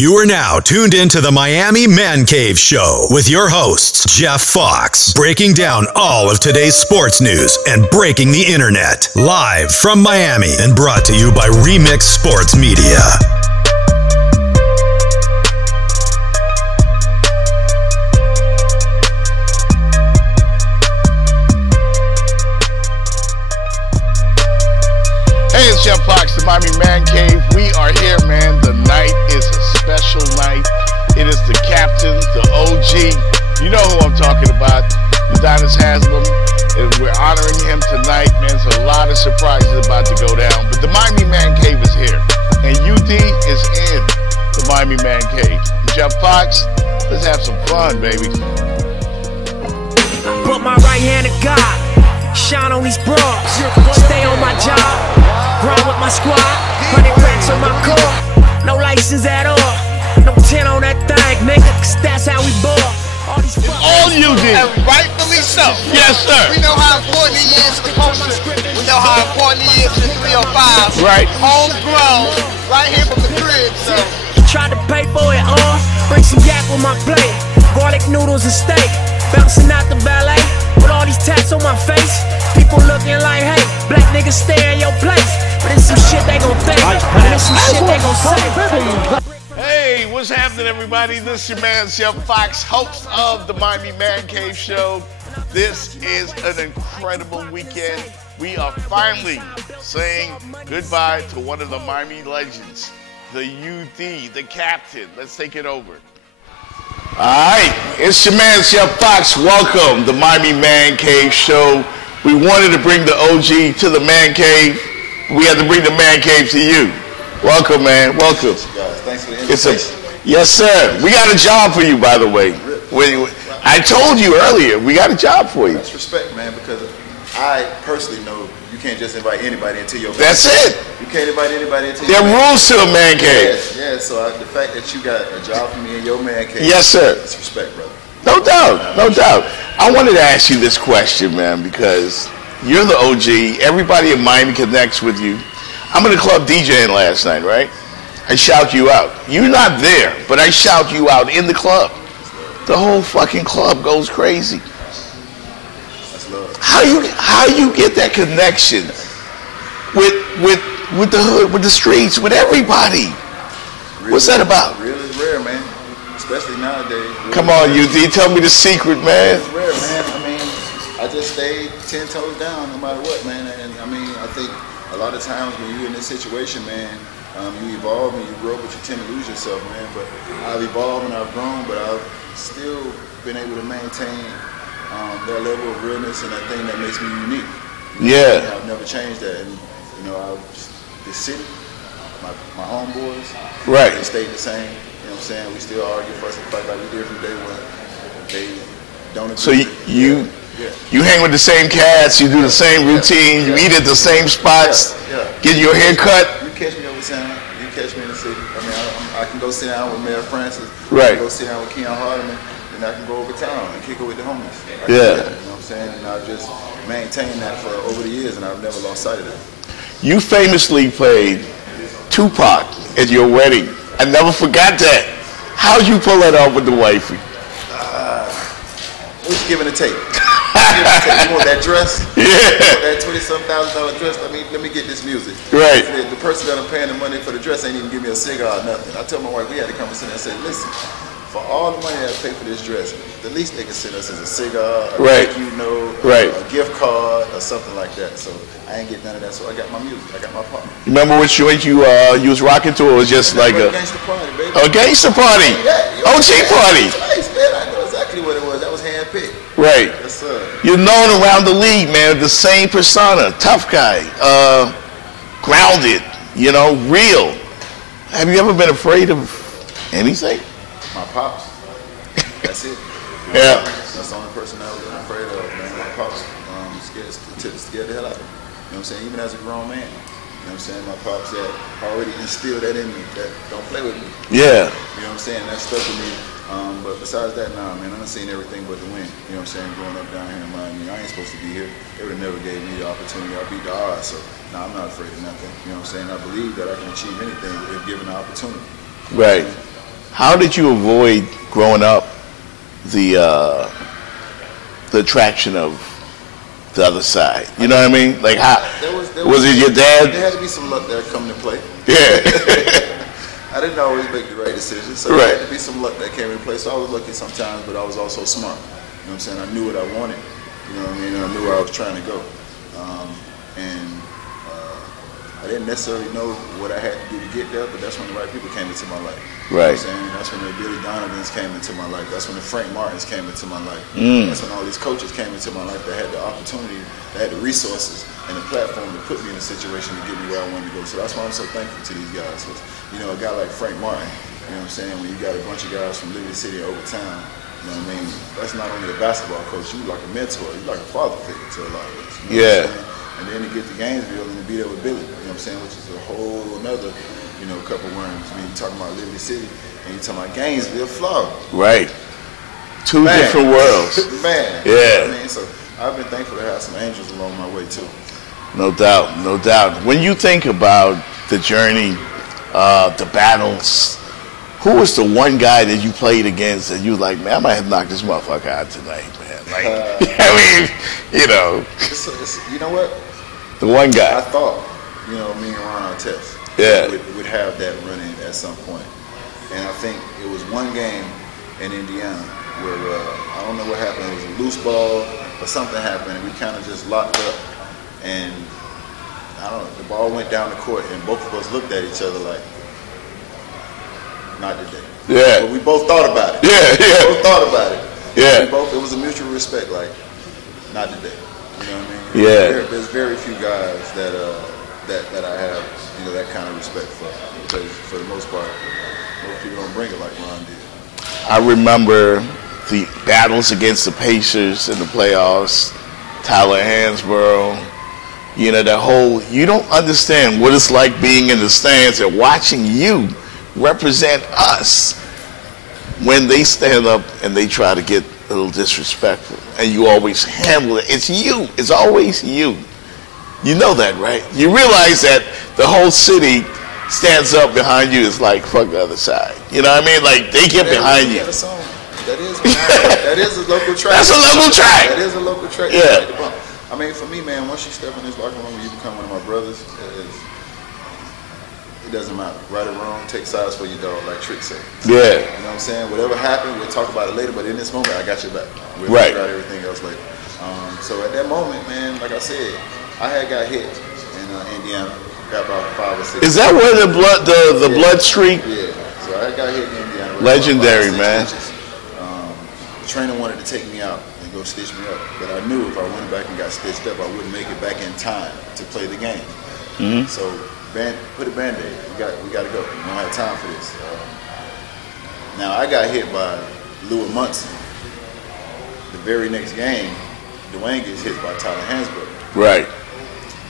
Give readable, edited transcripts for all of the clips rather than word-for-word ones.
You are now tuned into the Miami Man Cave Show with your hosts, Jeff Fox, breaking down all of today's sports news and breaking the internet. Live from Miami and brought to you by Remix Sports Media. Hey, it's Jeff Fox, the Miami Man Cave. We are here, man. The night is a special night. It is the captain, the OG. You know who I'm talking about, Udonis Haslem. And we're honoring him tonight, man. There's a lot of surprises about to go down. But the Miami Man Cave is here. And UD is in the Miami Man Cave. Jeff Fox, let's have some fun, baby. Put my right hand to God. Shine on these broads. Stay on my job. Grind with my squad, 100 racks on my core. No license at all, no 10 on that thing, nigga, cause that's how we ball. All you did. And rightfully so. Yes, sir. We know how important it is to culture. We know how important it is to 305. Right. Homegrown, right here from the crib, so. Tried to pay for it all, bring some yak on my plate. Garlic noodles and steak, bouncing out the ballet. With all these tats on my face, people looking like, hey, black niggas stay in your place. But it's some shit they gon' think, and it's some shit they gon' say. Hey, what's happening, everybody? This is your man, Jeff Fox, host of the Miami Man Cave Show. This is an incredible weekend. We are finally saying goodbye to one of the Miami legends, the UD, the captain. Let's take it over. All right, it's your man, Jeff Fox. Welcome to the Miami Man Cave Show. We wanted to bring the OG to the Man Cave. We had to bring the Man Cave to you. Welcome, man. Welcome. Guys, thanks for the invitation. Yes, sir. We got a job for you, by the way. I told you earlier, we got a job for you. That's respect, man, because I personally know you can't just invite anybody into your man That's cave. it. You can't invite anybody into There your man are rules to a Man Cave. Yes, so the fact that you got a job for me in your man cave. Yes, sir. It's respect, brother. No doubt, no doubt. I wanted to ask you this question, man, because you're the OG. Everybody in Miami connects with you. I'm in the club DJing last night, right? I shout you out. You're not there, but I shout you out in the club. The whole fucking club goes crazy. That's love. How you get that connection with the hood, with the streets, with everybody? Real What's that about? Real is rare, man. Especially nowadays. Real Come on, UD, tell me the secret, man. It's rare, man. I mean, I just stayed 10 toes down no matter what, man. And I mean, I think a lot of times when you're in this situation, man, you evolve and you grow, but you tend to lose yourself, man. But I've evolved and I've grown, but I've still been able to maintain that level of realness and that thing that makes me unique. Yeah. I've never changed that. And, you know, the city, my homeboys, Right. they stayed the same. You know what I'm saying? We still argue, fuss and fight like we did from day one. They don't agree. So you hang with the same cats, you do the same routine, you eat at the same spots, get your hair cut. You catch me over town, you catch me in the city. I mean, I can go sit down with Mayor Francis, Right. I can go sit down with Keon Hardeman, and I can go over town and kick it with the homies. Yeah. You know what I'm saying? And I've just maintained that for over the years, and I've never lost sight of it. You famously played Tupac at your wedding. I never forgot that. How'd you pull that off with the wifey? It was give and a take. You want that dress? Yeah. You want that $20,000 dress? Let me get this music. Right. The person that I'm paying the money for the dress ain't even give me a cigar or nothing. I told my wife, we had a conversation. I said, listen, for all the money I pay for this dress, the least they can send us is a cigar, a Right. thank you note, Right. a gift card, or something like that. So I ain't get none of that. So I got my music. I got my pop. Remember which joint you was rocking to, or was just like a gangster party, baby. gangster party, OG party? Nice, man. I know exactly what it was. That was handpicked. Right. Yes, sir. You're known around the league, man, the same persona, tough guy, grounded, you know, real. Have you ever been afraid of anything? My pops. That's it. Yeah. That's the only person I was afraid of, man. My pops scared the hell out of me. You know what I'm saying? Even as a grown man. You know what I'm saying? My pops had already instilled that in me, that don't play with me. Yeah. You know what I'm saying? That stuck with me. But besides that, nah, man, I done seen everything but the win. You know what I'm saying? Growing up down here in Miami, I ain't supposed to be here. They would have never gave me the opportunity. I beat the odds. So, nah, I'm not afraid of nothing. You know what I'm saying? I believe that I can achieve anything if given the opportunity. Right. how did you avoid growing up the attraction of the other side? You know what I mean? Like, how was it your dad? There had to be some luck that come into play. Yeah. I didn't always make the right decisions, so there had to be some luck that came into play. So I was lucky sometimes, but I was also smart. You know what I'm saying? I knew what I wanted. You know what I mean? And I knew where I was trying to go. I didn't necessarily know what I had to do to get there, but that's when the right people came into my life. Right. You know what I'm saying? That's when the Billy Donovans came into my life. That's when the Frank Martins came into my life. That's when all these coaches came into my life that had the opportunity, that had the resources and the platform to put me in a situation to get me where I wanted to go. So that's why I'm so thankful to these guys. You know, a guy like Frank Martin, you know what I'm saying, when you got a bunch of guys from Liberty City over town, you know what I mean, that's not only a basketball coach, you like a mentor, you like a father figure to a lot of us. You know what I'm saying? And then to get to Gainesville and to be there with Billy, you know what I'm saying, which is a whole another, you know, couple worms. I mean, you're talking about Liberty City and you're talking about Gainesville, Florida. Right. Two different worlds. Man. Yeah. You know what I mean? So I've been thankful to have some angels along my way too. No doubt, no doubt. When you think about the journey, the battles, who was the one guy that you played against and you like, man, I might have knocked this motherfucker out tonight, man? Like, I mean, you know. You know what? The one guy. I thought, you know, me and Ron Artest would have that run-in at some point. And I think it was one game in Indiana where, I don't know what happened, it was a loose ball or something happened and we kind of just locked up. And I don't know, the ball went down the court and both of us looked at each other like, not today. Yeah. But we both thought about it. Yeah, yeah. We both thought about it. Yeah. It was a mutual respect, like, not today. You know what I mean? Yeah. There's very few guys that I have, you know, that kind of respect for. Because for the most part, most people don't bring it like Ron did. I remember the battles against the Pacers in the playoffs, Tyler Hansborough, you know, that whole, you don't understand what it's like being in the stands and watching you represent us when they stand up and they try to get a little disrespectful and you always handle it. It's you. It's always you. You know that, right? You realize that the whole city stands up behind you. It's like, fuck the other side. You know what I mean? Like, they get behind you. That is a local track. That's a local track. That is a local track. Yeah. I mean, for me, man, once you step in this locker room and you become one of my brothers, it doesn't matter. Right or wrong, take sides for your dog, like Trick said. Yeah. You know what I'm saying? Whatever happened, we'll talk about it later, but in this moment, I got your back. We'll figure out everything else later. So at that moment, man, like I said, I got hit in Indiana. Got about 5 or 6. Is that where the blood streak? Yeah. So I got hit in Indiana. Legendary, man. The trainer wanted to take me out and go stitch me up, but I knew if I went back and got stitched up, I wouldn't make it back in time to play the game. Mm-hmm. So put a Band-Aid. We got to go. We don't have time for this. Now I got hit by Louis Munson. The very next game, Dwayne gets hit by Tyler Hansborough. Right.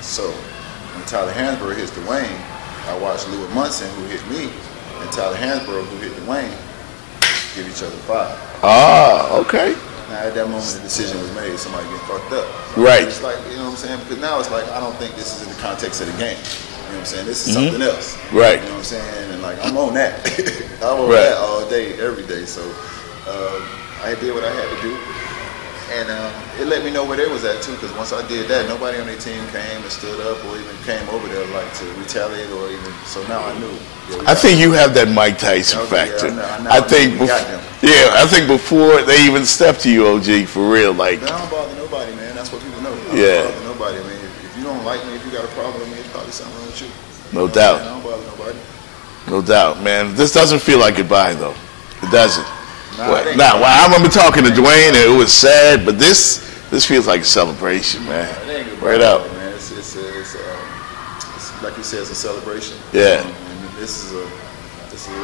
So when Tyler Hansborough hits Dwayne, I watched Louis Munson, who hit me, and Tyler Hansborough, who hit Dwayne, give each other 5. Ah, okay. Now at that moment the decision was made, somebody get fucked up. Right. It's like, you know what I'm saying? Because now it's like, I don't think this is in the context of the game. You know what I'm saying? This is something else. Right. You know what I'm saying? And like, I'm on that. I'm on that all day, every day. So I did what I had to do. And it let me know where they was at too, because once I did that, nobody on their team came and stood up or even came over there like to retaliate or even. So now I knew. I think you have that Mike Tyson factor. I think before they even stepped to you, OG, for real, like. I don't bother nobody, man. That's what people know. I don't bother nobody. I mean, if you don't like me, if you got a problem with me, it's probably something wrong with you. No doubt. I don't bother nobody. No doubt, man. This doesn't feel like goodbye, though. It doesn't. Nah, I remember talking to Dwayne, and it was sad, but this feels like a celebration, man. It ain't Right up. Man. It's like you said, it's a celebration. Yeah. And this is a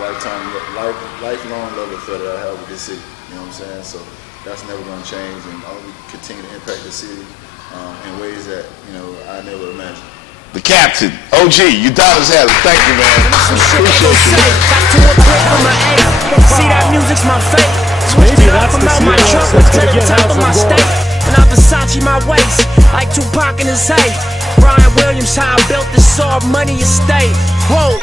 lifelong love affair that I have with this city. You know what I'm saying? So that's never going to change, and I'll continue to impact the city in ways that I never imagined. The captain, OG, Udonis Haslem. Thank you, man. Appreciate you. See that music's my fate. Switch it up from out my trumpet to the top of my state. And I Versace my waist, like Tupac in his hay. Brian Williams, how I built this soft money estate. Whoa.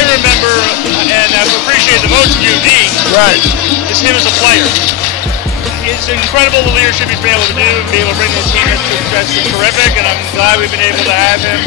I remember, and I appreciate the most of UD, Right. is him as a player. It's incredible the leadership he's been able to do, and be able to bring the team that's terrific, and I'm glad we've been able to have him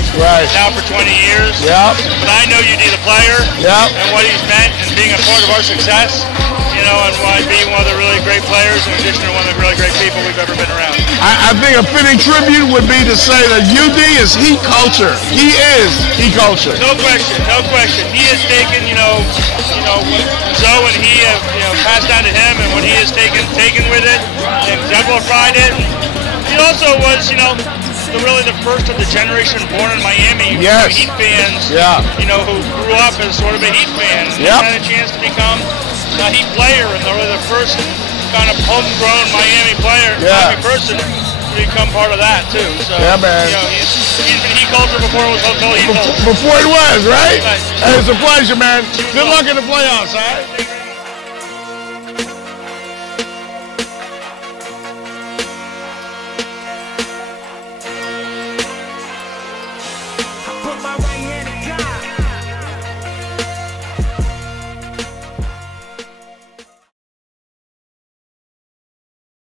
now for 20 years. Yep. But I know UD the player, Yep. and what he's meant, and being a part of our success, you know, and why being one of the really great players, in addition to one of the really great people we've ever been around. I think a fitting tribute would be to say that UD is Heat culture. He is Heat culture. No question, no question. He has taken, what Zoe and he have, passed down to him, and what he has taken with it, and exemplified it. He also was, really the first of the generation born in Miami, Yes. Heat fans, Yeah. who grew up as sort of a Heat fan. And Yep. had a chance to become a Heat player, and really the first kind of homegrown Miami player, Yeah. Miami person, to become part of that too. So, Yeah, man. He's been Heat culture before it was Hotel Heat culture. Before it was, right? Right. Hey, it's a pleasure, man. Good luck in the playoffs, all right? Put my right hand in God.